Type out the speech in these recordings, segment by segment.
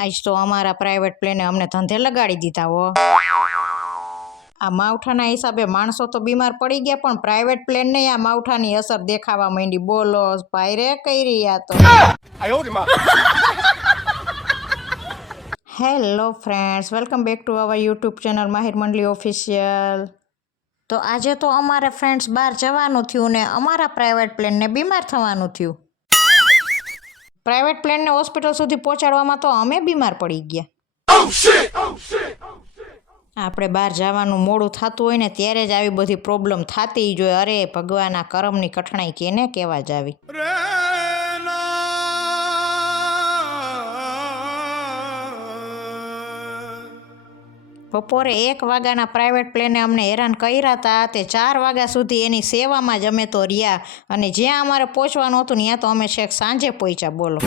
આજ તો અમારા પ્રાઇવેટ પ્લેને અમને ધંધે લગાડી દીધા હો। આ માવઠાના હિસાબે માણસો તો બીમાર પડી ગયા, પણ પ્રાઇવેટ પ્લેનને આ માવઠાની અસર દેખાવા માંડી। બોલો ભાઈ રે કઈ રહ્યા તો। Hello friends, welcome back to our YouTube channel Mahir Mandli official. તો આજે તો અમારે ફ્રેન્ડ્સ બહાર જવાનું થયું ને અમારા પ્રાઇવેટ પ્લેનને બીમાર થવાનું થયું। પ્રાઇવેટ પ્લેનને હોસ્પિટલ સુધી પહોંચાડવામાં તો અમે બીમાર પડી ગયા। આપણે બહાર જવાનું મોડું થતું હોય ને ત્યારે જ આવી બધી પ્રોબ્લેમ થતી જ હોય। અરે ભગવાનના કરમની કઠણાઈ કેને કહેવા જ આવી। બપોરે 1 વાગ્યાના પ્રાઇવેટ પ્લેને અમને હેરાન કર્યા હતા તે 4 વાગ્યા સુધી એની સેવામાં જ અમે તો રહ્યા, અને જ્યાં અમારે પહોંચવાનું હતું ત્યાં તો અમે છેક સાંજે પહોંચ્યા। બોલો।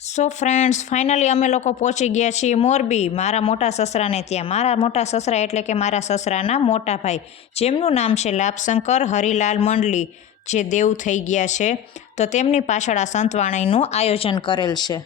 સો ફ્રેન્ડ્સ, ફાઇનલી અમે લોકો પહોંચી ગયા છીએ મોરબી, મારા મોટા સસરાને ત્યાં। મારા મોટા સસરા એટલે કે મારા સસરાના મોટા ભાઈ, જેમનું નામ છે લાભશંકર હરિલાલ મંડલી, જે દેવ થઈ ગયા છે। તો તેમની પાછળ આ સંતવાણીનું આયોજન કરેલ છે।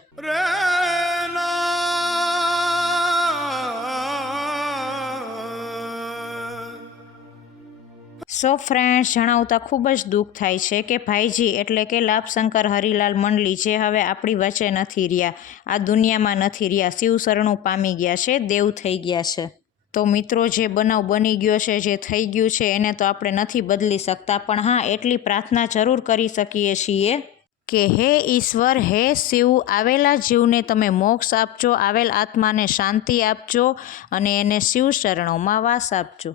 સો ફ્રેન્ડ્સ, જણાવતા ખૂબ જ દુઃખ થાય છે કે ભાઈજી એટલે કે લાભશંકર હરિલાલ મંડલી જે હવે આપણી વચ્ચે નથી રહ્યા, આ દુનિયામાં નથી રહ્યા, શિવ શરણું પામી ગયા છે, દેવ થઈ ગયા છે। તો મિત્રો, જે બનાવ બની ગયો છે, જે થઈ ગયું છે, એને તો આપણે નથી બદલી શકતા, પણ હા એટલી પ્રાર્થના જરૂર કરી શકીએ છીએ કે હે ઈશ્વર, હે શિવ, આવેલા જીવને તમે મોક્ષ આપજો, આવેલ આત્માને શાંતિ આપજો અને એને શિવ શરણોમાં વાસ આપજો।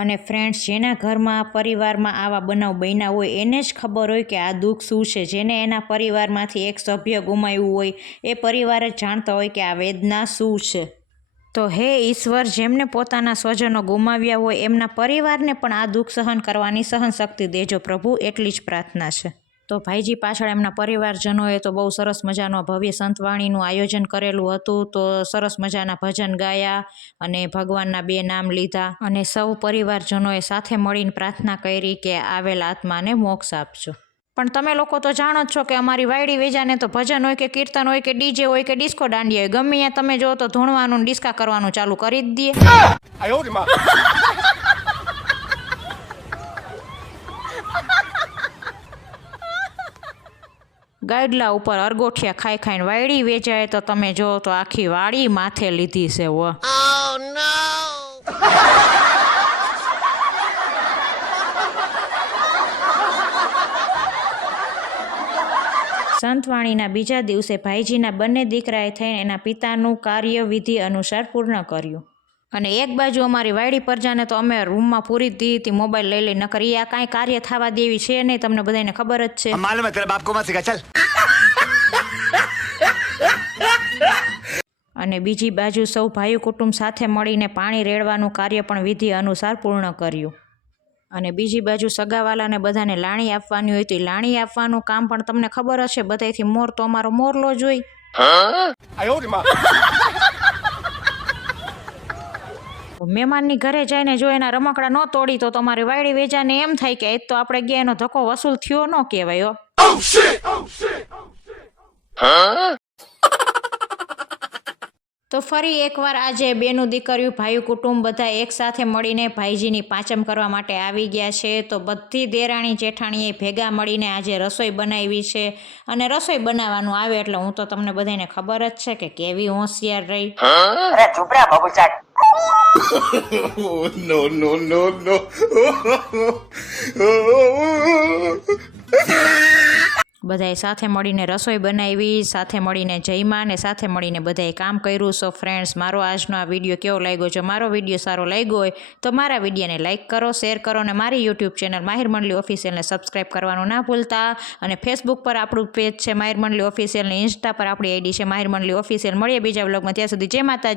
અને ફ્રેન્ડ્સ, જેના ઘરમાં પરિવારમાં આવા બનાવ બન્યા હોય એને જ ખબર હોય કે આ દુઃખ શું છે। જેને એના પરિવારમાંથી એક સભ્ય ગુમાવ્યું હોય એ પરિવાર જ જાણતા હોય કે આ વેદના શું છે। તો હે ઈશ્વર, જેમને પોતાના સ્વજનો ગુમાવ્યા હોય એમના પરિવારને પણ આ દુઃખ સહન કરવાની સહન શક્તિ દેજો પ્રભુ, એટલી જ પ્રાર્થના છે। તો ભાઈજી પાછળ એમના પરિવારજનોએ તો બહુ સરસ મજાનું ભવ્ય સંતવાણીનું આયોજન કરેલું હતું। તો સરસ મજાના ભજન ગાયા અને ભગવાનના 2 નામ લીધા, અને સૌ પરિવારજનોએ સાથે મળીને પ્રાર્થના કરી કે આવેલ આત્માને મોક્ષ આપજો। પણ તમે લોકો તો જાણો જ છો કે અમારી વાયડી વેજાને તો ભજન હોય કે કીર્તન હોય કે ડીજે હોય કે ડિસ્કો દાંડિયા હોય, ગમે ત્યાં તમે જો તો ધૂણવાનું ડિસ્કા કરવાનું ચાલુ કરી જ દે। ગાઈડલા ઉપર અરગોઠિયા ખાઈ ખાઈને વાયડી વેચાય તો તમે જો તો આખી વાડી માથે લીધી છે હો। સંતવાણીના બીજા દિવસે ભાઈજીના બંને દીકરાએ થઈને એના પિતાનું કાર્ય વિધિ અનુસાર પૂર્ણ કર્યું, અને એક બાજુ અમારી વાયડી પરજાને તો અમે રૂમમાં પૂરી દીધી મોબાઈલ લઈ લઈ, નકર આ કાંઈ કાર્ય થવા દેવી છે નહીં, તમને બધાને ખબર જ છે। અને બીજી બાજુ સૌ ભાઈઓ કુટુંબ સાથે મળીને પાણી રેડવાનું કાર્ય પણ વિધિ અનુસાર પૂર્ણ કર્યું, અને બીજી બાજુ સગાવાલાને બધાને લાણી આપવાની હોય તો લાણી આપવાનું કામ પણ તમને ખબર હશે, બધાયથી મોર તો અમારો મોરલો જ હોય। મહેમાનની ઘરે જઈને જો એના રમકડા ન તોડી તો તમારી વાયડી વેજાને એમ થાય કે એ તો આપણે ગયા એનો ધક્કો વસૂલ થયો ન કહેવાય હો। તો ફરી એકવાર આજે બેનું દીકરીઓ ભાઈ કુટુંબ બધા એક સાથે મળીને ભાઈજીની પાંચમ કરવા માટે આવી ગયા છે। તો બધી દેરાણી જેઠાણીએ ભેગા મળીને આજે રસોઈ બનાવી છે, અને રસોઈ બનાવવાનું આવે એટલે હું તો તમને બધાને ખબર જ છે કે કેવી હોશિયાર રહી। બધાએ સાથે મળીને રસોઈ બનાવી, સાથે મળીને જમ્યા અને સાથે મળીને બધાએ કામ કર્યું। સો ફ્રેન્ડ્સ, મારો આજનો આ વિડીયો કેવો લાગ્યો? જો મારો વિડીયો સારો લાગ્યો હોય તો મારા વિડીયોને લાઇક કરો, શેર કરો, અને મારી યુટ્યુબ ચેનલ માહિર મંડલી ઓફિશિયલને સબસ્ક્રાઈબ કરવાનું ના ભૂલતા। અને ફેસબુક પર આપણું પેજ છે માહિર મંડલી ઓફિશિયલ, ને ઇન્સ્ટા પર આપણી આઈડી છે માહિર મંડલી ઓફિશિયલ। મળીએ બીજા વ્લોગમાં, ત્યાં સુધી જય માતાજી।